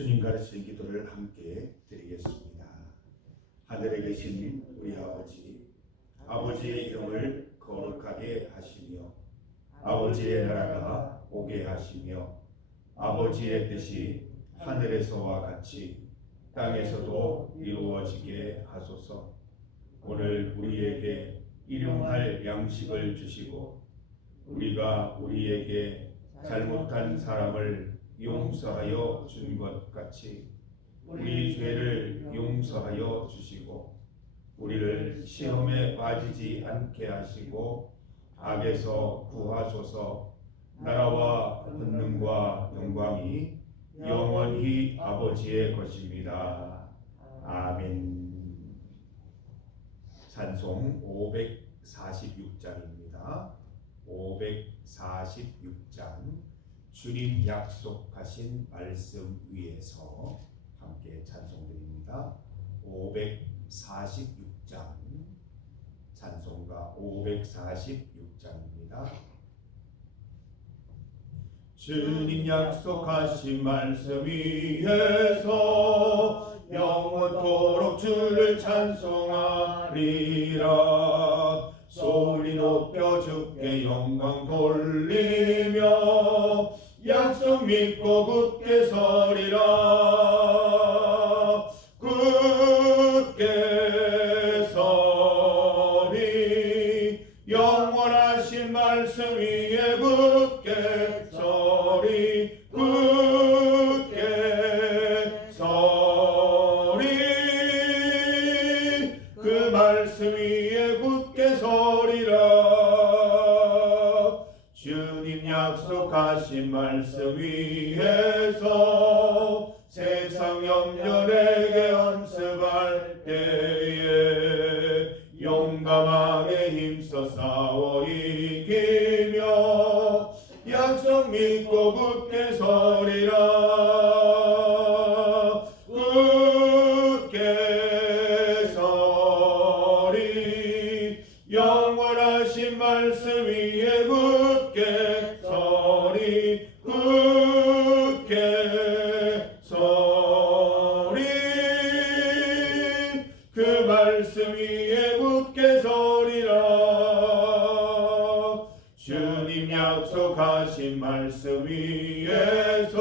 주님 가르치는 기도를 함께 드리겠습니다. 하늘에 계신 우리 아버지, 아버지의 이름을 거룩하게 하시며 아버지의 나라가 오게 하시며 아버지의 뜻이 하늘에서와 같이 땅에서도 이루어지게 하소서. 오늘 우리에게 일용할 양식을 주시고 우리가 우리에게 잘못한 사람을 용서하여 준 것 같이 우리 죄를 용서하여 주시고 우리를 시험에 빠지지 않게 하시고 악에서 구하소서. 나라와 권능과 영광이 영원히 아버지의 것입니다. 아멘. 찬송 546장입니다. 546장 주님 약속하신 말씀 위에서 함께 찬송드립니다. 546장 찬송가 546장입니다. 주님 약속하신 말씀 위에서 영원토록 주를 찬송하리라. 소리 높여 주께 영광 돌리며 약속 믿고 굳게 서리라. 굳게 서리 영원하신 말씀 위에 굳게 서리. 굳게 서리 그 말씀 위에 굳게 서리라. 주님 약속하신 말씀 위에서 세상 염려에게 연습할 때에 용감하게 힘써 싸워 이기며 약속 믿고 굳게 서리라. 굳게 서리 영원하신 말씀 위에 굳게 서리. 굳게 서리 그 말씀 위에 굳게 서리라. 주님 약속하신 말씀 위에서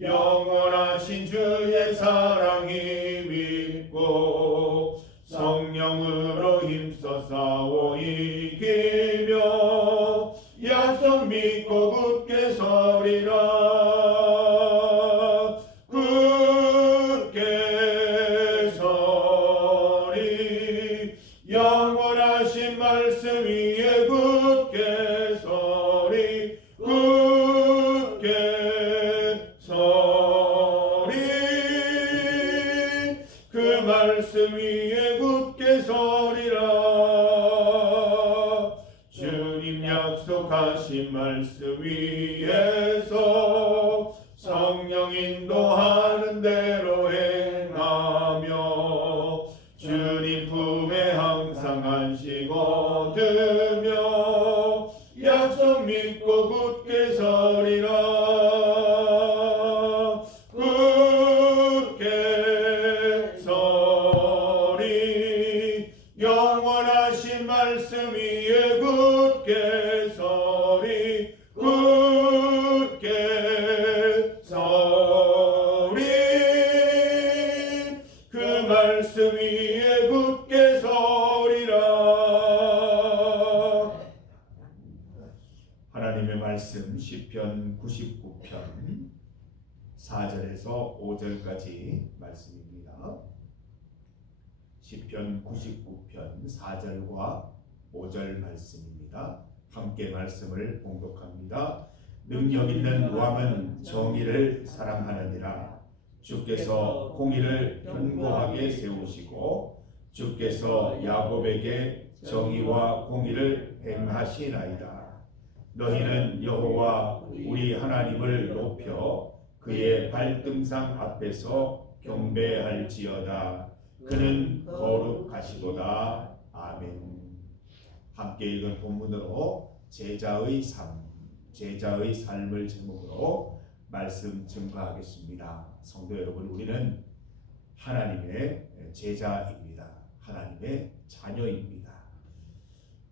영원하신 주의 사랑이 믿고 성령으로 힘써 싸워 이기며 약속 믿고 굳게 서리라. 굳게 서리 영원하신 말씀 위에 굳게 서리. 굳게 서리 그 말씀 위에 굳게 서리라. 주님 약속하신 말씀 위에서 성령 인도하는 대로 행하며 주님 품에 항상 안식 얻으며 약속 믿고 굳게 서리라. 굳게 서리 영원하신 말씀 위에 굳게 서리. 굳게 서리 그 말씀 위에 굳게 서리라. 하나님의 말씀 시편 99편 4절에서 5절까지 말씀입니다. 시편 99편 4절과 5절 말씀입니다. 함께 말씀을 봉독합니다. 능력 있는 왕은 정의를 사랑하느니라. 주께서 공의를 견고하게 세우시고 주께서 야곱에게 정의와 공의를 행하시나이다. 너희는 여호와 우리 하나님을 높여 그의 발등상 앞에서 경배할지어다. 그는 거룩하시도다. 아멘. 함께 읽은 본문으로 제자의 삶을 제목으로 말씀 증거하겠습니다. 성도 여러분, 우리는 하나님의 제자입니다. 하나님의 자녀입니다.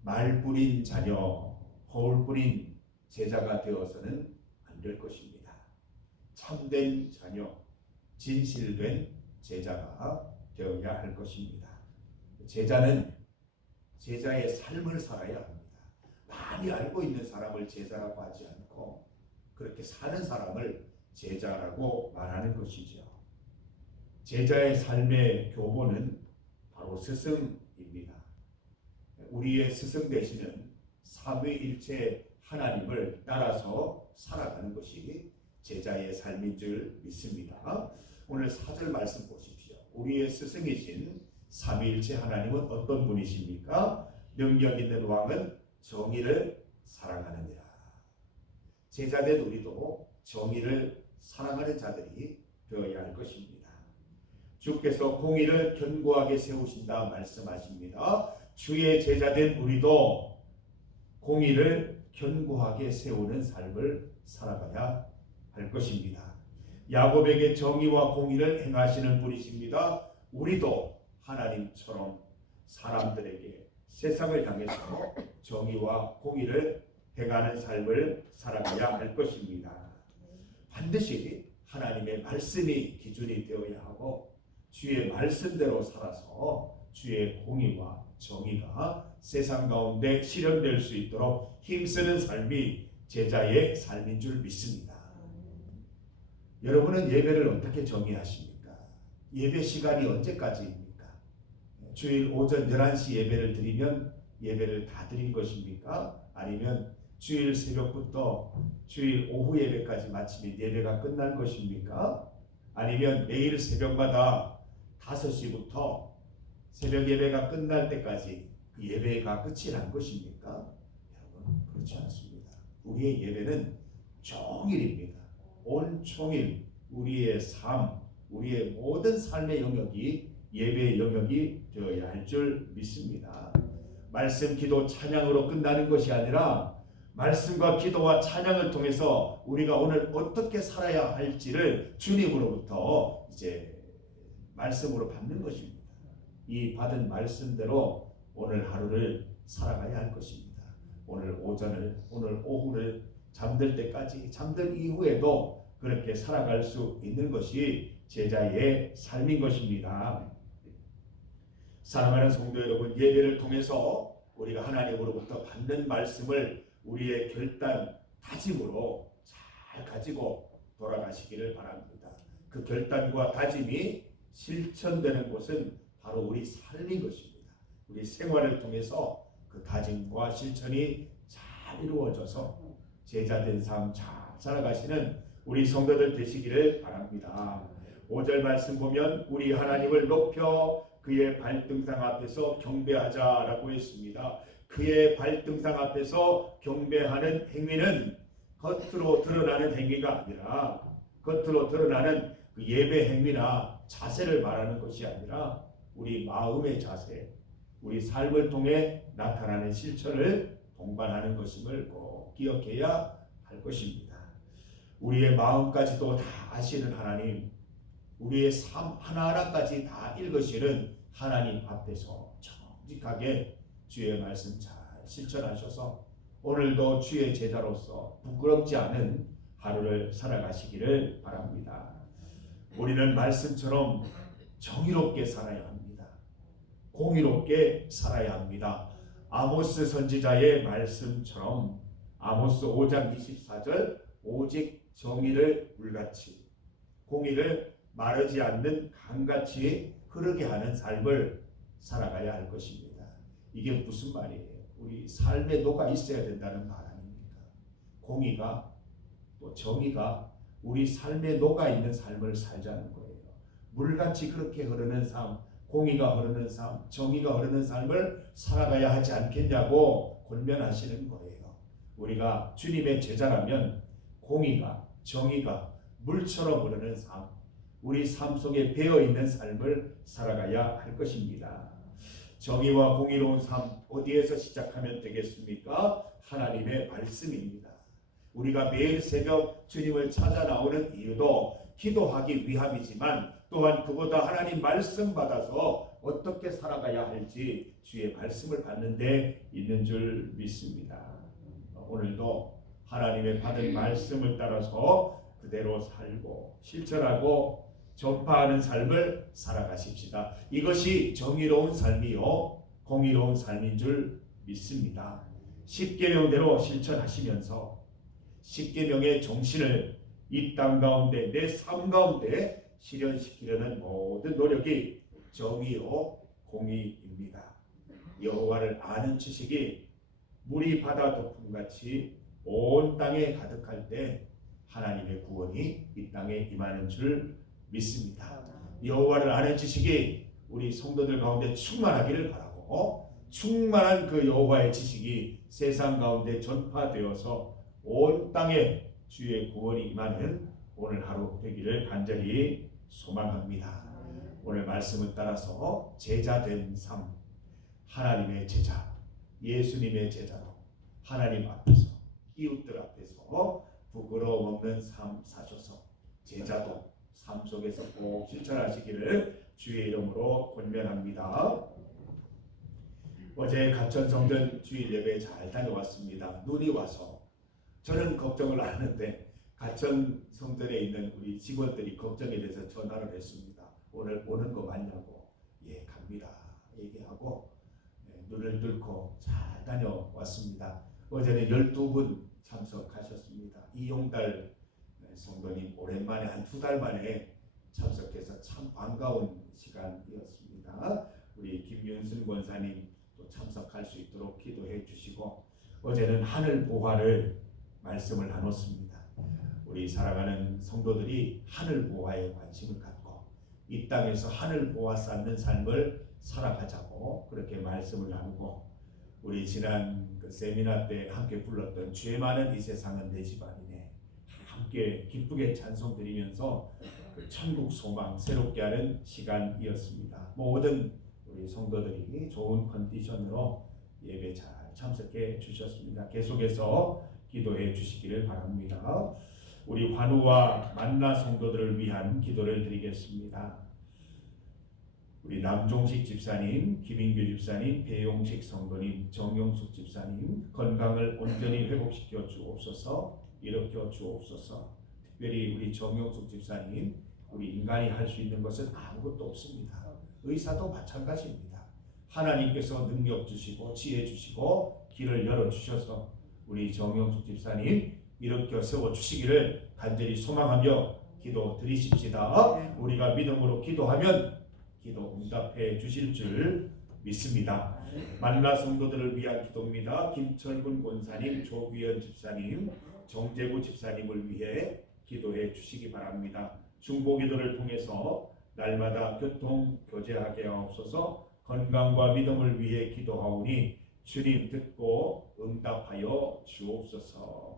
말뿐인 자녀, 허울뿐인 제자가 되어서는 안 될 것입니다. 참된 자녀, 진실된 제자가 되어야 할 것입니다. 제자는 제자의 삶을 살아야 합니다. 많이 알고 있는 사람을 제자라고 하지 않고 그렇게 사는 사람을 제자라고 말하는 것이죠. 제자의 삶의 교본은 바로 스승입니다. 우리의 스승 되시는 삼위일체 하나님을 따라서 살아가는 것이 제자의 삶인 줄 믿습니다. 오늘 4절 말씀 보십시오. 우리의 스승이신 삼위일체 하나님은 어떤 분이십니까? 능력 있는 왕은 정의를 사랑하느니라. 제자된 우리도 정의를 사랑하는 자들이 되어야 할 것입니다. 주께서 공의를 견고하게 세우신다 말씀하십니다. 주의 제자된 우리도 공의를 견고하게 세우는 삶을 살아가야 할 것입니다. 야곱에게 정의와 공의를 행하시는 분이십니다. 우리도 하나님처럼 사람들에게 세상을 향해서 정의와 공의를 행하는 삶을 살아가야 할 것입니다. 반드시 하나님의 말씀이 기준이 되어야 하고 주의 말씀대로 살아서 주의 공의와 정의가 세상 가운데 실현될 수 있도록 힘쓰는 삶이 제자의 삶인 줄 믿습니다. 여러분은 예배를 어떻게 정의하십니까? 예배 시간이 언제까지입니까? 주일 오전 11시 예배를 드리면 예배를 다 드린 것입니까? 아니면 주일 새벽부터 주일 오후 예배까지 마치면 예배가 끝난 것입니까? 아니면 매일 새벽마다 5시부터 새벽 예배가 끝날 때까지 그 예배가 끝이 난 것입니까? 여러분, 그렇지 않습니다. 우리의 예배는 종일입니다. 온종일 우리의 삶, 우리의 모든 삶의 영역이 예배의 영역이 되어야 할 줄 믿습니다. 말씀, 기도, 찬양으로 끝나는 것이 아니라 말씀과 기도와 찬양을 통해서 우리가 오늘 어떻게 살아야 할지를 주님으로부터 이제 말씀으로 받는 것입니다. 이 받은 말씀대로 오늘 하루를 살아가야 할 것입니다. 오늘 오전을, 오늘 오후를 잠들 때까지, 잠든 이후에도 그렇게 살아갈 수 있는 것이 제자의 삶인 것입니다. 사랑하는 성도 여러분, 예배를 통해서 우리가 하나님으로부터 받는 말씀을 우리의 결단, 다짐으로 잘 가지고 돌아가시기를 바랍니다. 그 결단과 다짐이 실천되는 곳은 바로 우리 삶인 것입니다. 우리 생활을 통해서 그 다짐과 실천이 잘 이루어져서 제자된 삶 잘 살아가시는 우리 성도들 되시기를 바랍니다. 5절 말씀 보면 우리 하나님을 높여 그의 발등상 앞에서 경배하자라고 했습니다. 그의 발등상 앞에서 경배하는 행위는 겉으로 드러나는 행위가 아니라, 겉으로 드러나는 그 예배 행위나 자세를 말하는 것이 아니라 우리 마음의 자세, 우리 삶을 통해 나타나는 실천을 동반하는 것임을 꼭 기억해야 할 것입니다. 우리의 마음까지도 다 아시는 하나님, 우리의 삶 하나하나까지 다 읽으시는 하나님 앞에서 정직하게 주의 말씀 잘 실천하셔서 오늘도 주의 제자로서 부끄럽지 않은 하루를 살아가시기를 바랍니다. 우리는 말씀처럼 정의롭게 살아야 합니다. 공의롭게 살아야 합니다. 아모스 선지자의 말씀처럼 아모스 5장 24절 오직 정의를 물같이 공의를 마르지 않는 강같이 흐르게 하는 삶을 살아가야 할 것입니다. 이게 무슨 말이에요? 우리 삶에 녹아 있어야 된다는 말 아닙니까? 공의가 또 정의가 우리 삶에 녹아 있는 삶을 살자는 거예요. 물같이 그렇게 흐르는 삶, 공의가 흐르는 삶, 정의가 흐르는 삶을 살아가야 하지 않겠냐고 권면하시는 거예요. 우리가 주님의 제자라면 공의가, 정의가 물처럼 흐르는 삶, 우리 삶 속에 배어있는 삶을 살아가야 할 것입니다. 정의와 공의로운 삶 어디에서 시작하면 되겠습니까? 하나님의 말씀입니다. 우리가 매일 새벽 주님을 찾아 나오는 이유도 기도하기 위함이지만 또한 그보다 하나님 말씀 받아서 어떻게 살아가야 할지 주의 말씀을 받는 데 있는 줄 믿습니다. 오늘도 하나님의 받은 말씀을 따라서 그대로 살고 실천하고 전파하는 삶을 살아가십시다. 이것이 정의로운 삶이요 공의로운 삶인 줄 믿습니다. 십계명대로 실천하시면서 십계명의 정신을 이 땅 가운데 내 삶 가운데 실현시키려는 모든 노력이 정의요 공의입니다. 여호와를 아는 지식이 물이 바다 덮음같이 온 땅에 가득할 때 하나님의 구원이 이 땅에 임하는 줄 믿습니다. 여호와를 아는 지식이 우리 성도들 가운데 충만하기를 바라고 충만한 그 여호와의 지식이 세상 가운데 전파되어서 온 땅에 주의 구원이 임하는 오늘 하루 되기를 간절히 소망합니다. 오늘 말씀을 따라서 제자된 삶, 하나님의 제자, 예수님의 제자로 하나님 앞에서 이웃들 앞에서 부끄러움 없는 삶 사셔서 제자도 삶 속에서 꼭 실천하시기를 주의 이름으로 권면합니다. 어제 가천성전 주일 예배 잘 다녀왔습니다. 눈이 와서 저는 걱정을 안 하는데 가천성전에 있는 우리 직원들이 걱정에 대해서 전화를 했습니다. 오늘 오는 거 맞냐고. 예, 갑니다. 얘기하고 눈을 뚫고 잘 다녀왔습니다. 어제는 12분 참석하셨습니다. 이용달 성도님 오랜만에 한 2달 만에 참석해서 참 반가운 시간이었습니다. 우리 김윤순 권사님 또 참석할 수 있도록 기도해 주시고 어제는 하늘 보화를 말씀을 나눴습니다. 우리 사랑하는 성도들이 하늘 보화에 관심을 갖고 이 땅에서 하늘 보화 쌓는 삶을 살아가자고 그렇게 말씀을 나누고 우리 지난 그 세미나 때 함께 불렀던 죄 많은 이 세상은 내 집 아니네 함께 기쁘게 찬송 드리면서 그 천국 소망 새롭게 하는 시간이었습니다. 모든 우리 성도들이 좋은 컨디션으로 예배 잘 참석해 주셨습니다. 계속해서 기도해 주시기를 바랍니다. 우리 환우와 만나 성도들을 위한 기도를 드리겠습니다. 우리 남종식 집사님, 김인규 집사님, 배용식 성도님, 정용숙 집사님 건강을 온전히 회복시켜 주옵소서. 일으켜 주옵소서. 특별히 우리 정용숙 집사님, 우리 인간이 할 수 있는 것은 아무것도 없습니다. 의사도 마찬가지입니다. 하나님께서 능력 주시고 지혜 주시고 길을 열어 주셔서 우리 정용숙 집사님 일으켜 세워 주시기를 간절히 소망하며 기도 드리십시다. 우리가 믿음으로 기도하면 기도 응답해 주실 줄 믿습니다. 만나 성도들을 위한 기도입니다. 김철군 권사님, 조규현 집사님, 정재구 집사님을 위해 기도해 주시기 바랍니다. 중보기도를 통해서 날마다 교통 교제하게 하옵소서. 건강과 믿음을 위해 기도하오니 주님 듣고 응답하여 주옵소서.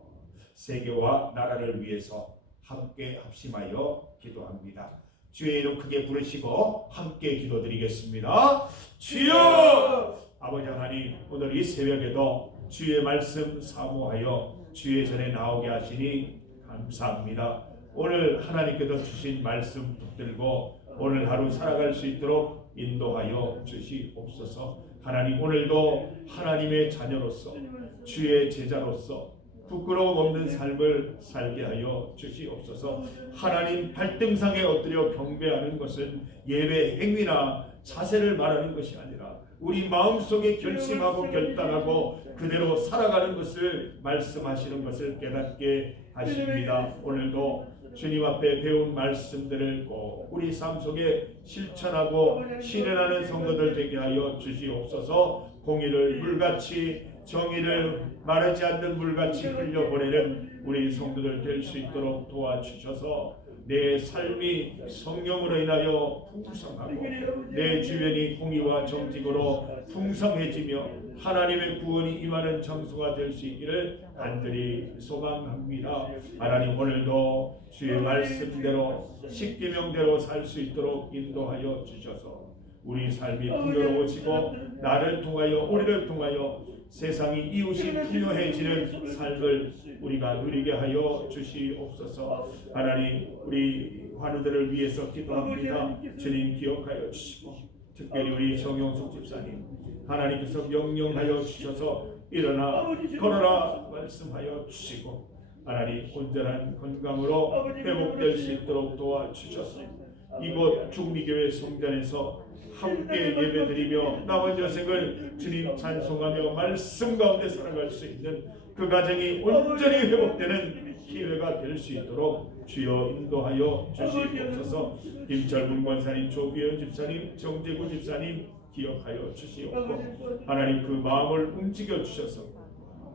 세계와 나라를 위해서 함께 합심하여 기도합니다. 주의 이름 크게 부르시고 함께 기도드리겠습니다. 주여! 아버지 하나님, 오늘 이 새벽에도 주의 말씀 사모하여 주의 전에 나오게 하시니 감사합니다. 오늘 하나님께서 주신 말씀 붙들고 오늘 하루 살아갈 수 있도록 인도하여 주시옵소서. 하나님, 오늘도 하나님의 자녀로서 주의 제자로서 부끄러움 없는 삶을 살게 하여 주시옵소서. 하나님 발등상에 엎드려 경배하는 것은 예배 행위나 자세를 말하는 것이 아니라 우리 마음속에 결심하고 결단하고 그대로 살아가는 것을 말씀하시는 것을 깨닫게 하십니다. 오늘도 주님 앞에 배운 말씀들을 꼭 우리 삶 속에 실천하고 실현하는 성도들 되게 하여 주시옵소서. 공의를 물같이 정의를 마르지 않는 물같이 흘려보내는 우리 성도들 될 수 있도록 도와주셔서 내 삶이 성령으로 인하여 풍성하고 내 주변이 공의와 정직으로 풍성해지며 하나님의 구원이 임하는 장소가 될 수 있기를 간절히 소망합니다. 하나님, 오늘도 주의 말씀대로 십계명대로 살 수 있도록 인도하여 주셔서 우리 삶이 풍요로워지고 나를 통하여 우리를 통하여 세상이 이웃이 풍요해지는 삶을 우리가 누리게 하여 주시옵소서. 하나님, 우리 환우들을 위해서 기도합니다. 주님 기억하여 주시고 특별히 우리 정영숙 집사님 하나님께서 명령하여 주셔서 일어나 걸어라 말씀하여 주시고 하나님 온전한 건강으로 회복될 수 있도록 도와주셔서 이곳 중리교회 성전에서 함께 예배드리며 남은 여생을 주님 찬송하며 말씀 가운데 살아갈 수 있는 그 가정이 온전히 회복되는 기회가 될 수 있도록 주여 인도하여 주시옵소서. 김철문 권사님, 조기현 집사님, 정재구 집사님 기억하여 주시옵고 하나님 그 마음을 움직여 주셔서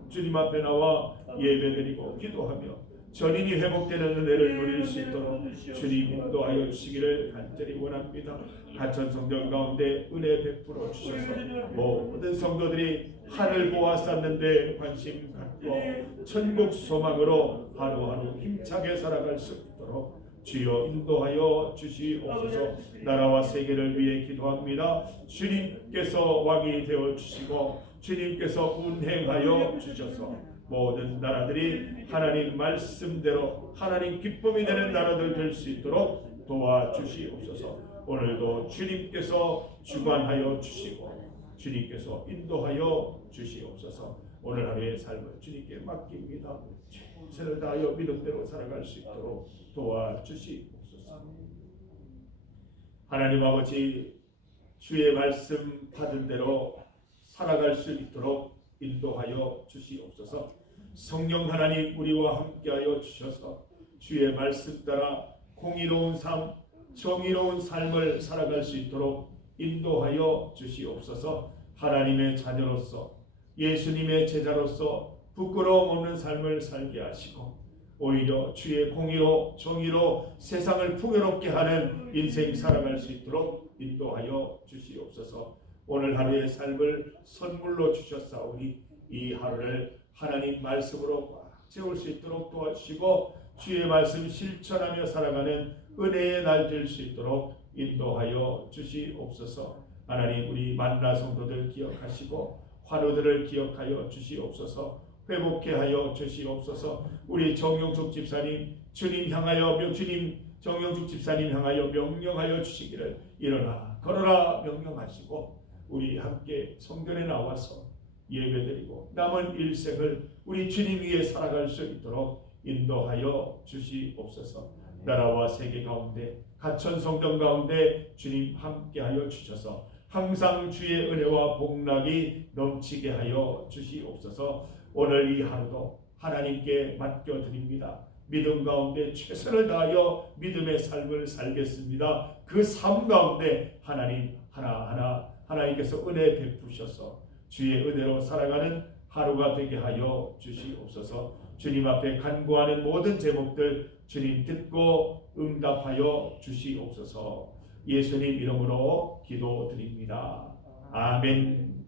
주님 앞에 나와 예배드리고 기도하며 전인이 회복되는 은혜를 누릴 수 있도록 주님 인도하여 주시기를 간절히 원합니다. 가천 성전 가운데 은혜 베풀어 주셔서 모든 성도들이 하늘 보았었는데 관심 갖고 천국 소망으로 하루하루 힘차게 살아갈 수 있도록 주여 인도하여 주시옵소서. 나라와 세계를 위해 기도합니다. 주님께서 왕이 되어 주시고 주님께서 운행하여 주셔서 모든 나라들이 하나님 말씀대로 하나님 기쁨이 되는 나라들 될 수 있도록 도와주시옵소서. 오늘도 주님께서 주관하여 주시고 주님께서 인도하여 주시옵소서. 오늘 하루의 삶을 주님께 맡깁니다. 최선을 다하여 믿음대로 살아갈 수 있도록 도와주시옵소서. 하나님 아버지, 주의 말씀 받은 대로 살아갈 수 있도록 인도하여 주시옵소서. 성령 하나님 우리와 함께하여 주셔서 주의 말씀 따라 공의로운 삶, 정의로운 삶을 살아갈 수 있도록 인도하여 주시옵소서. 하나님의 자녀로서 예수님의 제자로서 부끄러움 없는 삶을 살게 하시고 오히려 주의 공의로 정의로 세상을 풍요롭게 하는 인생 살아갈 수 있도록 인도하여 주시옵소서. 오늘 하루의 삶을 선물로 주셨사오니 이 하루를 하나님 말씀으로 꽉 채울 수 있도록 도와주시고 주의 말씀 실천하며 살아가는 은혜의 날 될 수 있도록 인도하여 주시옵소서. 하나님 우리 만나 성도들 기억하시고 환우들을 기억하여 주시옵소서. 회복케 하여 주시옵소서. 우리 정영숙 집사님 주님 향하여 주님 정영숙 집사님 향하여 명령하여 주시기를 일어나 걸어라 명령하시고 우리 함께 성전에 나와서 예배드리고 남은 일생을 우리 주님 위에 살아갈 수 있도록 인도하여 주시옵소서. 나라와 세계 가운데 가천 성전 가운데 주님 함께하여 주셔서 항상 주의 은혜와 복락이 넘치게 하여 주시옵소서. 오늘 이 하루도 하나님께 맡겨드립니다. 믿음 가운데 최선을 다하여 믿음의 삶을 살겠습니다. 그 삶 가운데 하나님 하나하나 하나님께서 은혜 베푸셔서 주의 은혜로 살아가는 하루가 되게 하여 주시옵소서. 주님 앞에 간구하는 모든 제목들 주님 듣고 응답하여 주시옵소서. 예수님 이름으로 기도드립니다. 아멘.